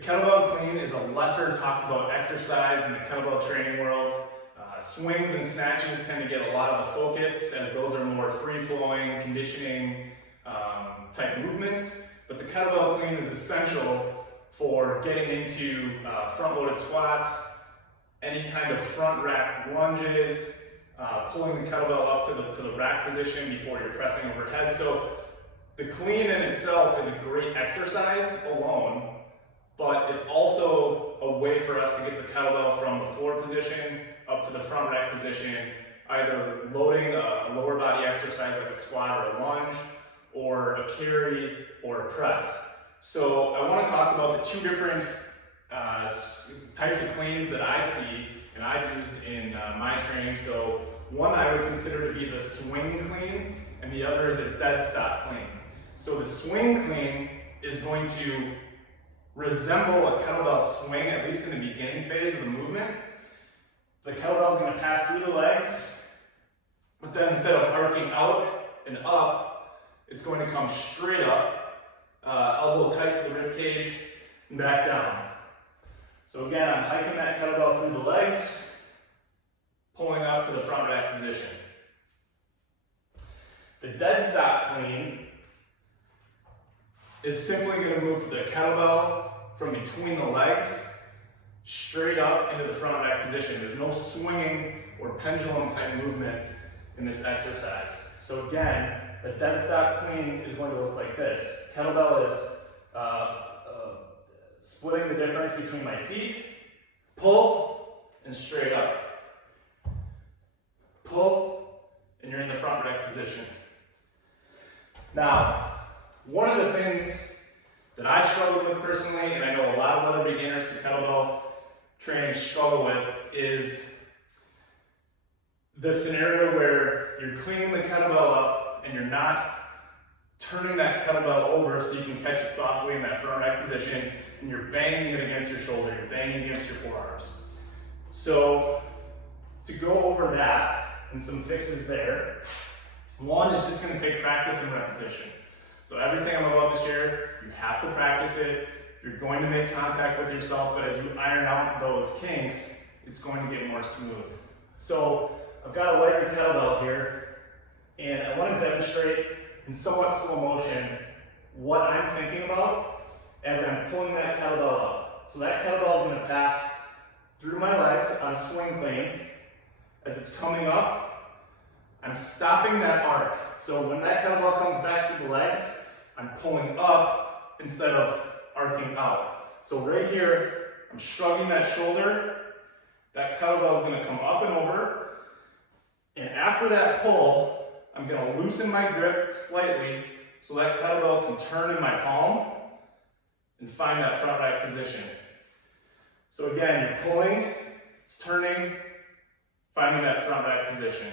kettlebell clean is a lesser talked about exercise in the kettlebell training world. Swings and snatches tend to get a lot of the focus as those are more free-flowing, conditioning type movements. But the kettlebell clean is essential for getting into front-loaded squats, any kind of front rack lunges, pulling the kettlebell up to the rack position before you're pressing overhead. So the clean in itself is a great exercise alone, but it's also a way for us to get the kettlebell from the floor position up to the front rack position, either loading a lower body exercise like a squat or a lunge, or a carry, or a press. So I want to talk about the two different types of cleans that I see and I've used in my training. So one I would consider to be the swing clean, and the other is a dead stop clean. So the swing clean is going to resemble a kettlebell swing, at least in the beginning phase of the movement. The kettlebell is going to pass through the legs, but then instead of arcing out and up, it's going to come straight up, elbow tight to the rib cage, and back down. So again, I'm hiking that kettlebell through the legs, pulling up to the front rack position. The dead stop clean is simply going to move the kettlebell from between the legs straight up into the front rack position. There's no swinging or pendulum type movement in this exercise. So again, a dead stop clean is going to look like this. Kettlebell is splitting the difference between my feet, pull, and straight up. Pull, and you're in the front rack position. Now, one of the things that I struggle with personally, and I know a lot of other beginners to kettlebell training struggle with, is the scenario where you're cleaning the kettlebell up and you're not turning that kettlebell over so you can catch it softly in that front rack position, and you're banging it against your shoulder, you're banging against your forearms. So to go over that and some fixes there, one is just going to take practice and repetition. So everything I'm about to share, you have to practice it. You're going to make contact with yourself, but as you iron out those kinks, it's going to get more smooth. So I've got a lighter kettlebell here, and I want to demonstrate in somewhat slow motion what I'm thinking about as I'm pulling that kettlebell up. So that kettlebell is going to pass through my legs on a swing clean. As it's coming up, I'm stopping that arc. So when that kettlebell comes back through the legs, I'm pulling up instead of arcing out. So right here, I'm shrugging that shoulder. That kettlebell is going to come up and over. And after that pull, I'm going to loosen my grip slightly so that kettlebell can turn in my palm and find that front rack position. So again, you're pulling, it's turning, finding that front rack position.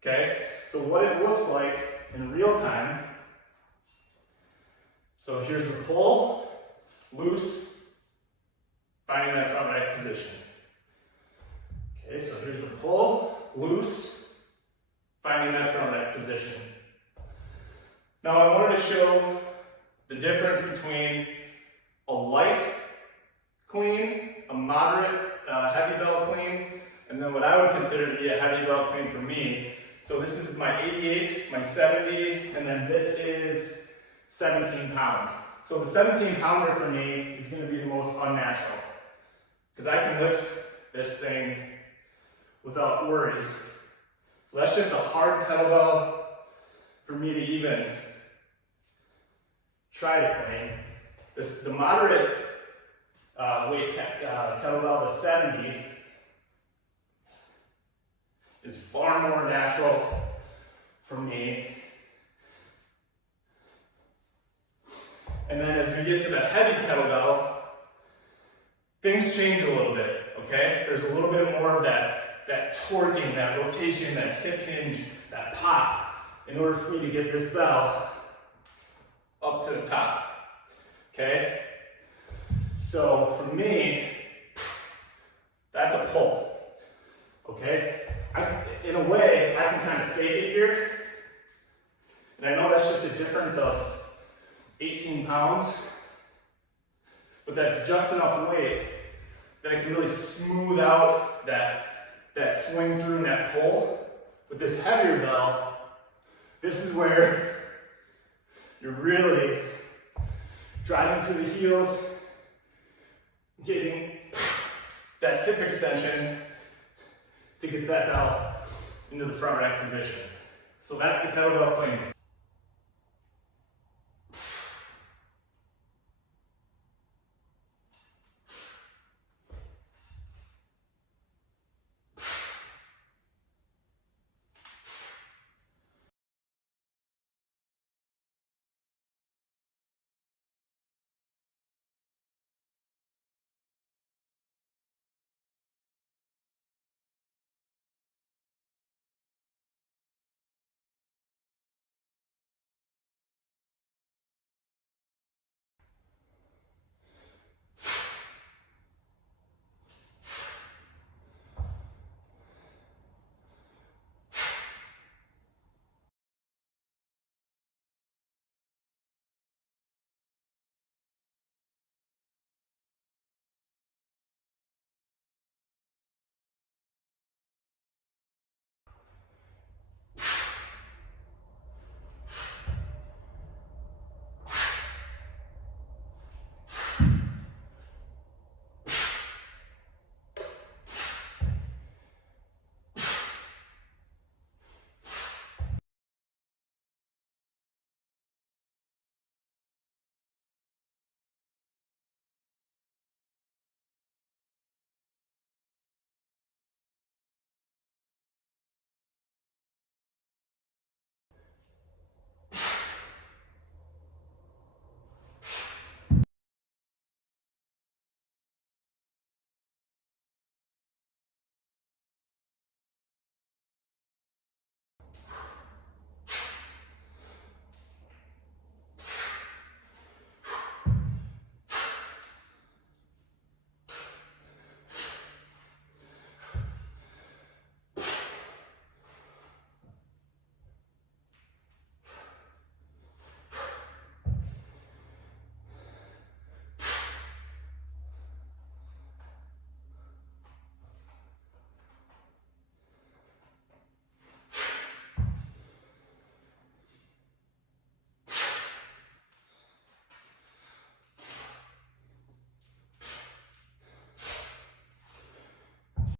Okay? So what it looks like in real time, so here's the pull, loose, finding that front rack position. Okay, so here's the pull, loose, finding that front rack position. Now I wanted to show the difference between a light clean, a moderate heavy bell clean, and then what I would consider to be a heavy bell clean for me. So this is my 88, my 70, and then this is 17 pounds. So the 17 pounder for me is going to be the most unnatural, because I can lift this thing without worry. So that's just a hard kettlebell for me to even try to clean. The moderate weight kettlebell, the 70, is far more natural for me. And then as we get to the heavy kettlebell, things change a little bit, okay? There's a little bit more of that torquing, that rotation, that hip hinge, that pop, in order for me to get this bell up to the top, okay? So for me, that's a pull, okay? In a way, I can kind of fake it here, and I know that's just a difference of 18 pounds, but that's just enough weight that I can really smooth out that swing through and that pull. With this heavier bell, this is where you're really driving through the heels, getting that hip extension to get that bell into the front rack position. So that's the kettlebell clean.